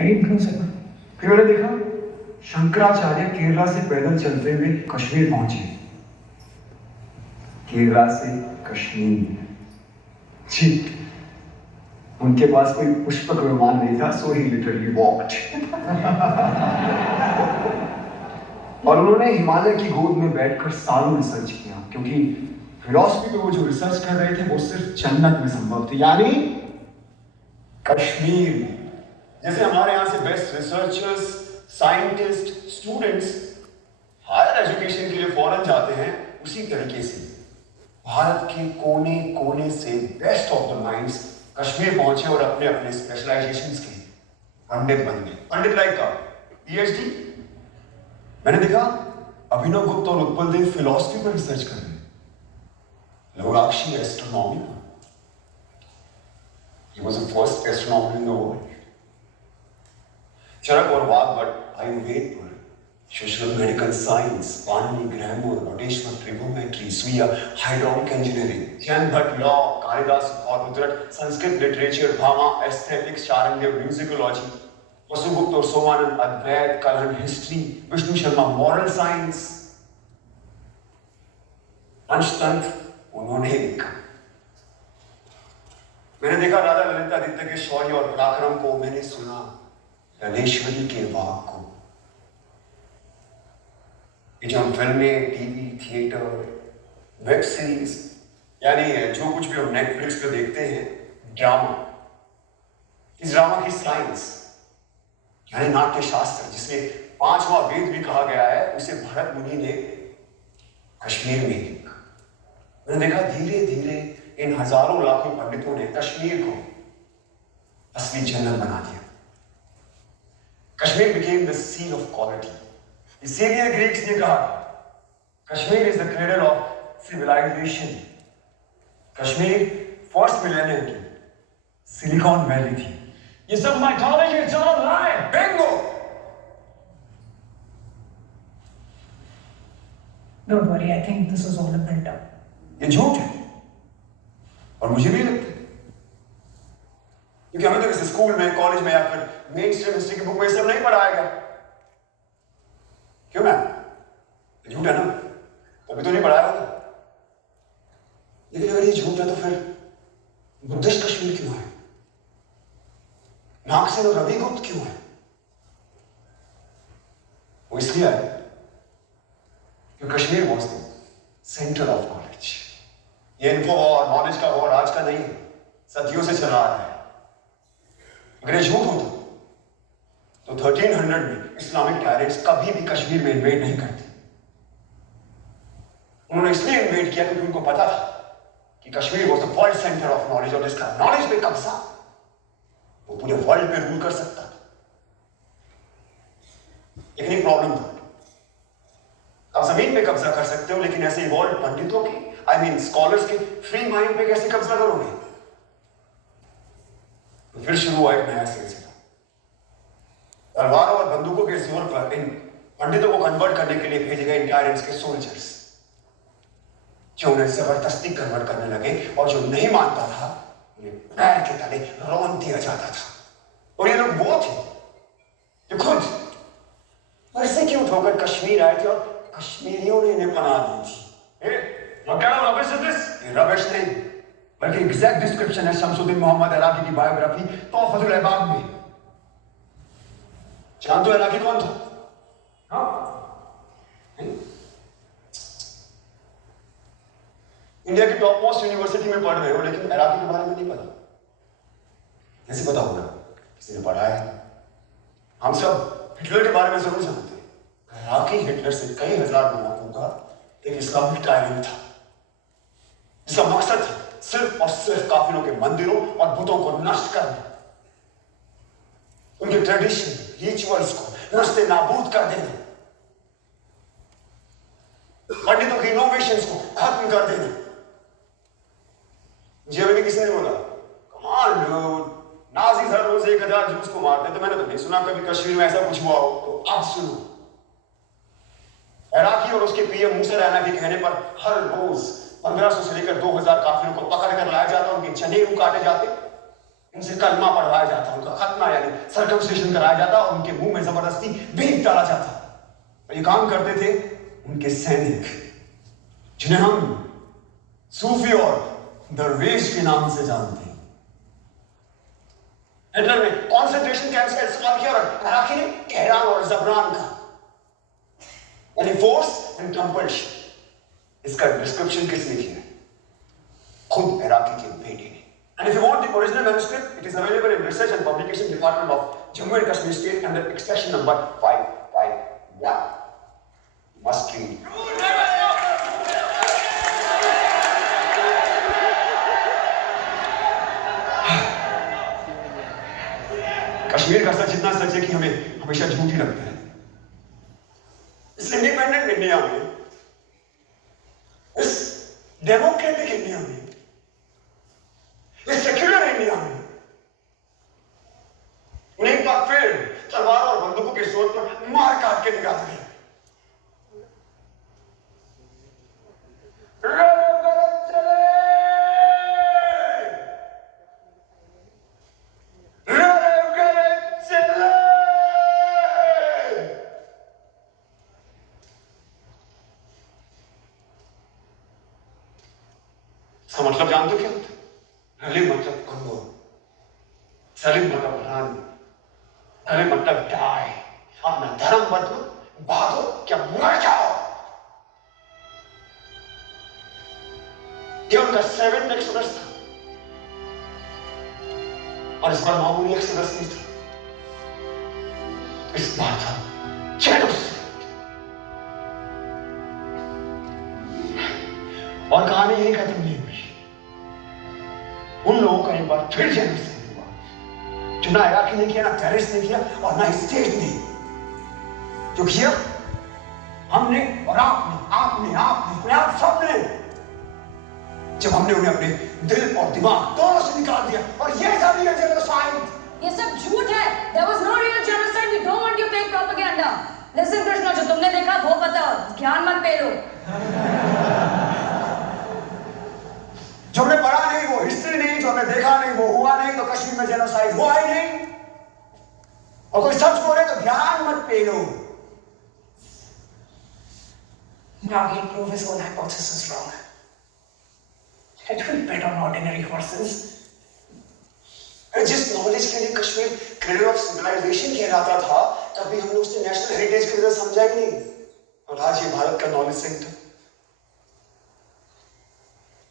Right क्यों sir? फिर मैंने देखा शंकराचार्य केरला से पैदल चलते हुए कश्मीर पहुंचे। केरला से कश्मीर जी। उनके पास कोई पुष्पक विमान नहीं था, सो ही लिटरली वॉक्ड। और उन्होंने हिमालय की गोद में बैठकर सालों रिसर्च किया, क्योंकि फिलॉसफी पे वो जो रिसर्च कर रहे थे वो सिर्फ जन्नत में संभव थी, यानी कश्मीर में। जैसे हमारे यहां से best researchers, scientist, students higher education के लिए फॉरेन जाते हैं, उसी तरीके से भारत के कोने कोने से best of the minds Kashmir पहुंचे और अपने अपने स्पेशलाइजेशंस के पंडित बन गए। पंडित लाइक का पीएचडी। मैंने देखा अभिनव गुप्ता और उत्पल देव फिलॉसफी पर रिसर्च कर रहे हैं, लोराक्षी एस्ट्रोनॉमी पर। He was the first astronomer in the world. Charak और वाग्भट आयुर्वेद पर, social medical science, Panini grammar, Noteshwar trigonometry, स्वीया hydraulic engineering, Jain Bhatt law, Kalidas और Udrat Sanskrit literature, Bhama aesthetics, Charandev musicology, Vasugupt और Somanand Advait, Kalhan history, Vishnu Sharma moral science, Panchatantra उन्होंने लिखा। मैंने देखा राजा ललितादित्य के शौर्य और पराक्रम को, मैंने सुना ललेश्वरी के वाक को। ये जो हम फिल्में, टीवी, थिएटर, वेब सीरीज, यानी जो कुछ भी हम नेटफ्लिक्स पे देखते हैं, ड्रामा, इस ड्रामा की साइंस यानी नाट्य शास्त्र, जिसमें 5वां वेद भी कहा गया है, उसे भरत मुनि ने कश्मीर में लिखा। मैंने देखा धीरे धीरे इन हजारों लाखों पंडितों ने कश्मीर को असली जन्नत बना दिया। Kashmir became the seal of quality. इसीलिए ग्रीक्स ने कहा Kashmir is the cradle of civilization. Kashmir first millennium की सिलिकॉन वैली थी। ये सब mythology, it's all lie, bingo. Don't worry, I think this was all a build-up. ये झूठ है और मुझे भी लगता है, क्योंकि हमें तो किसी स्कूल में, कॉलेज में या फिर मेन स्ट्रीम हिस्ट्री की बुक में सब नहीं पढ़ाया गया। क्यों मैम? झूठ है ना, कभी तो नहीं पढ़ाया होगा। लेकिन अगर ये झूठ है तो फिर बुद्धिस्ट कश्मीर क्यों है? नागसेन और रविगुप्त क्यों है? वो इसलिए आए क्योंकि Kashmir was the centre of knowledge. ये इन्फो वॉर, नॉलेज का वॉर आज का नहीं है, सदियों से चला आ रहा है। अगर ये झूठ होता तो 1300 में इस्लामिक टायरेंट्स कभी भी कश्मीर में इन्वेड नहीं करते। उन्होंने इसलिए इन्वेड किया क्योंकि उनको पता था कि Kashmir was the world centre of knowledge, और जिसका नॉलेज पे कब्जा वो पूरे वर्ल्ड पे रूल कर सकता था। लेकिन एक प्रॉब्लम था, आप जमीन पे कब्जा कर सकते हो, लेकिन ऐसे इवॉल्व पंडितों की, आई मीन स्कॉलर्स के फ्री माइंड पे कैसे कब्जा करोगे? तो फिर शुरू हुआ एक नया सिलसिला। तलवारों और बंदूकों के जोर पर इन पंडितों को कन्वर्ट करने के लिए भेजे गए इन टायरेंट्स के सोल्जर्स, जो उन्हें जबरदस्ती कन्वर्ट करने लगे, और जो नहीं मानता था उन्हें पैर के तले रौंद दिया जाता था। और ये लोग वो थे जो खुद परसिक्यूट होकर कश्मीर आए थे और कश्मीरियों ने इन्हें पनाह दी थी। What kind of rubbish is this? ये रबिश नहीं, बल्कि एग्जैक्ट डिस्क्रिप्शन है शमसुद्दीन मोहम्मद इराकी की बायोग्राफी तोहफतुल अहबाब में। जानते हो इराकी कौन था? हाँ? इंडिया की टॉप मोस्ट यूनिवर्सिटी में पढ़ रहे हो, लेकिन इराकी के बारे में नहीं पता। कैसे पता होगा? किसी ने पढ़ाया है। हम सब हिटलर के बारे में जरूर जानते हैं। इराकी हिटलर से कई हजार गुना होगा एक इस्लामिक टायरेंट था, जिसका मकसद था सिर्फ और सिर्फ काफिरों के मंदिरों और बुतों को नष्ट करना, उनके ट्रेडिशन, रिचुअल्स को नस्ते नाबूद कर देना, पंडितों की इनोवेशंस को खत्म कर देना। जेल में किसी ने बोला कमाल डूड, नाजीज हर रोज 1000 जूस को मारते, तो मैंने तो नहीं सुना कभी कश्मीर में ऐसा कुछ हुआ हो। तो अब सुनो, इराकी और उसके पीएम मूसा रैना के कहने पर हर रोज 1500 से लेकर 2000 काफिरों को पकड़ कर लाया जाता, उनके जनेऊ काटे जाते उनसे कलमा पढ़वाया जाता, उनका खतना यानी सर्कमसिशन कराया जाता और उनके मुंह में जबरदस्ती बीज डाला जाता। और ये काम करते थे उनके सैनिक, जिन्हें हम सूफी और दरवेश के नाम से जानते हैं। हिटलर ने कॉन्सेंट्रेशन कैंप्स का इस्तेमाल किया और इराकी ने तेहरान और जबरान का, यानी फोर्स एंड कंपल्शन। इसका डिस्क्रिप्शन किसने किया? खुद इराकी के बेटे ने। And if you want the original manuscript, it is available in Research and Publication Department of Jammu and Kashmir State under extraction number 551. Must read. Kashmir का सच इतना सच है कि हमें हमेशा झूठ ही लगता है। इस इंडिपेंडेंट इंडिया में, इस डेमोक्रेटिक इंडिया में, इस सेक्युलर इंडिया में उन्हें एक बार फिर तलवार और बंदूकों के जोर पर मार काट के निकाल दिया। इसका मतलब जानते हो क्या होता है? रले मतलब कमो, सलीम मतलब रन, रले मतलब डाई। अपना धर्म बदलो, भागो क्या मर जाओ। ये उनका 7th एक्सोडस था और इस बार मामूली एक्सोडस नहीं था, इस बार था जेनोसाइड। और कहानी यही खत्म नहीं हुई। उन लोगों का एक बार फिर जेनोसाइड हुआ, जो ना इराकी ने किया, ना पेरिस ने किया और ना स्टेट ने। जो किया हमने और आपने, आपने आपने आप सबने, जब हमने उन्हें अपने दिल और दिमाग दोनों से निकाल दिया। और ये था रियल जेनोसाइड। ये सब झूठ है। There was no real genocide. We don't want your fake propaganda. Listen Krishna, जो तुमने देखा वो बताओ, ज्ञान मत पेलो। जो हमने पढ़ा नहीं वो हिस्ट्री नहीं, जो हमने देखा नहीं वो हुआ नहीं, तो कश्मीर में जेनोसाइड हुआ ही नहीं। और कोई सच बोले तो ध्यान मत पेलो। Now he'll prove his own hypothesis wrong. It will bet on ordinary horses. जिस नॉलेज के लिए कश्मीर क्रेडल ऑफ सिविलाइजेशन कहलाता था, तभी हमने उसे नेशनल हेरिटेज की तरह समझा ही नहीं। और आज ये भारत का नॉलेज सेंटर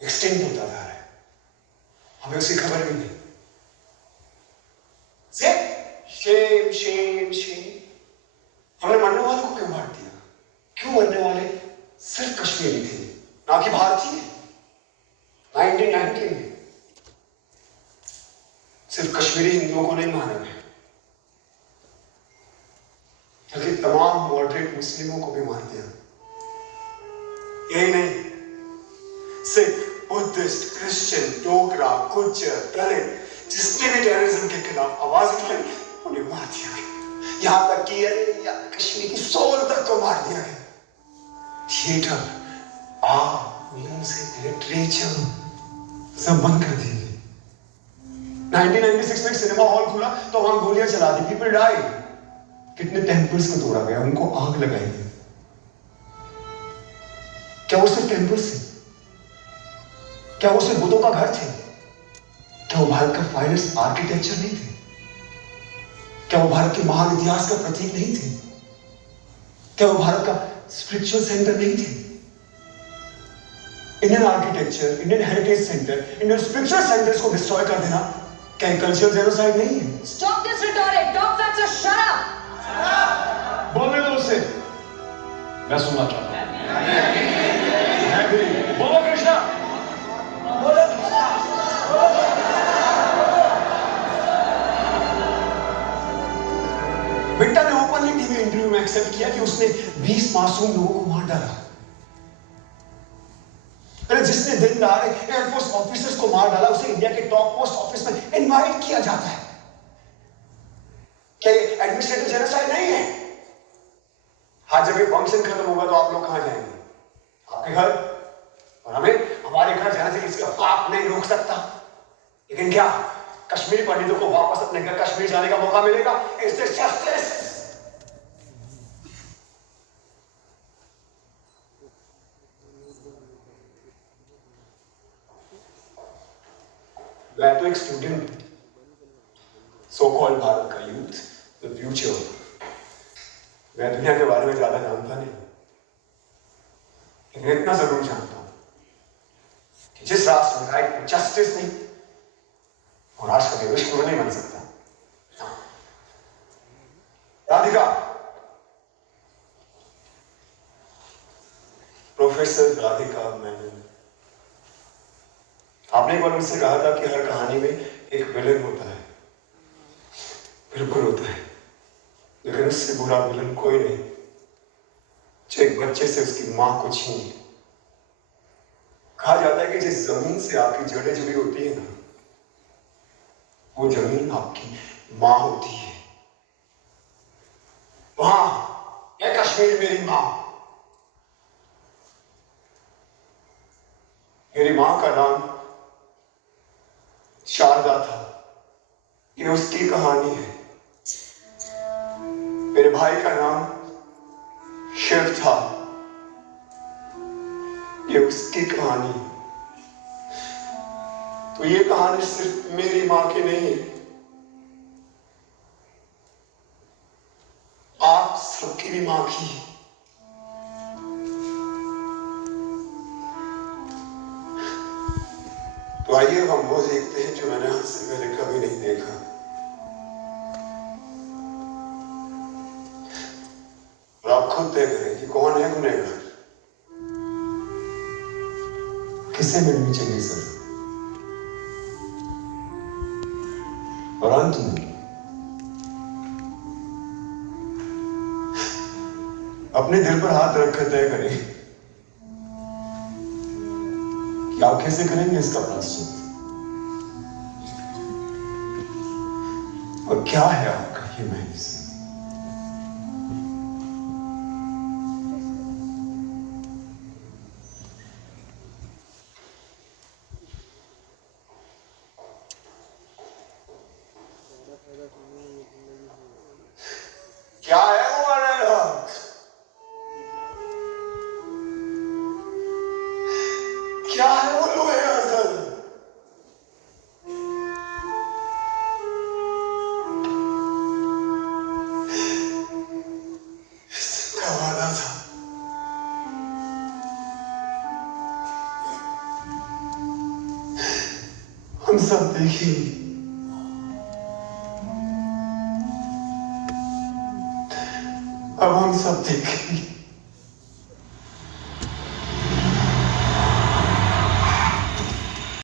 एक्सटेंड होता जा रहा है, हमें उसकी खबर भी नहीं। Shem Shem Shem. हमने मरने वालों को क्यों मार दिया? क्यों मरने वाले सिर्फ कश्मीरी थे, ना कि भारतीय? 1990 में सिर्फ कश्मीरी हिंदुओं को नहीं मारा गया, बल्कि तमाम मॉडरेट मुस्लिमों को भी मार दिया। यही नहीं, सिख, बुद्धिस्ट, क्रिश्चियन, डोगरा, गुज्जर, दलित, जिसने भी टेररिज्म के खिलाफ आवाज उठाई उन्हें मार दिया गया। यहां तक कि कश्मीर की सोल तक को मार दिया गया। थिएटर, आर्ट, म्यूजिक, लिटरेचर सब बंद कर दिए। 1996 में सिनेमा हॉल खुला तो वहां गोलियां चला दी, पीपल डाइड। कितने टेम्पल्स को तोड़ा गया, उनको आग लगाई गई। क्या वो सिर्फ टेम्पल्स थे? क्या वो सिर्फ बुतों का घर थे? क्या वो भारत का फाइनेस्ट आर्किटेक्चर नहीं थे? क्या वो भारत के महान इतिहास का प्रतीक नहीं थे? क्या वो भारत का स्पिरिचुअल सेंटर नहीं थे? Indian architecture, Indian heritage centre, Indian spiritual centres को डिस्ट्रॉय कर देना क्या कल्चरल जेनोसाइड नहीं है? Stop this rhetoric. Talk facts or shut up. बोलने दो उसे, मैं सुनना चाहता हूं। मैं भी। बोलो कृष्णा। बोलो कृष्णा। बिट्टा ने ओपनली टीवी इंटरव्यू में एक्सेप्ट किया कि उसने 20 मासूम लोगों को मार डाला। अरे जिसने दिन दहाड़े एयरफोर्स ऑफिसर्स को मार डाला, उसे इंडिया के टॉप मोस्ट ऑफिस में इनवाइट किया जाता है। क्या ये एडमिनिस्ट्रेटिव जेनोसाइड नहीं है? हाँ, जब ये फंक्शन खत्म होगा तो आप लोग कहां जाएंगे? आपके घर। और हमें हमारे घर जाने से किसी का पाप नहीं रोक सकता। लेकिन क्या कश्मीरी पंडितों को वापस अपने घर कश्मीर जाने का मौका मिलेगा? Is this justice? मैं तो एक स्टूडेंट, सो कॉल्ड भारत का यूथ, द फ्यूचर। मैं दुनिया के बारे में ज्यादा जानता नहीं, लेकिन इतना जरूर जानता हूं कि जिस राष्ट्र में राइट जस्टिस नहीं, वो राष्ट्र कभी विश्व नहीं बन सकता। राधिका, प्रोफेसर राधिका मेनन, आपने एक बार मुझसे कहा था कि हर कहानी में एक विलन होता है। बिल्कुल होता है, लेकिन उससे बुरा विलन कोई नहीं जो एक बच्चे से उसकी मां को छीन ले। कहा जाता है कि जिस जमीन से आपकी जड़ें जुड़ी होती है ना, वो जमीन आपकी मां होती है। वहां यह कश्मीर मेरी मां, मेरी मां का नाम शारदा था, ये उसकी कहानी है। मेरे भाई का नाम शिव था, ये उसकी कहानी। तो ये कहानी सिर्फ मेरी मां की नहीं है, आप सबकी भी मां की है। तो आइए हम वो देखते हैं जो मैंने आज से पहले कभी नहीं देखा। और आप खुद तय करें कि कौन है गुनहगार, किसे मिलनी चाहिए सर। और अंत में अपने दिल पर हाथ रखकर तय करें कि आप कैसे करेंगे इसका प्रायश्चित, और क्या है आपका ये महसूस। क्या है वो अनलॉक? क्या है वो लोहे असल? इसका वादा था, हम सब देखेंगे। अब हम सब देखेंगे।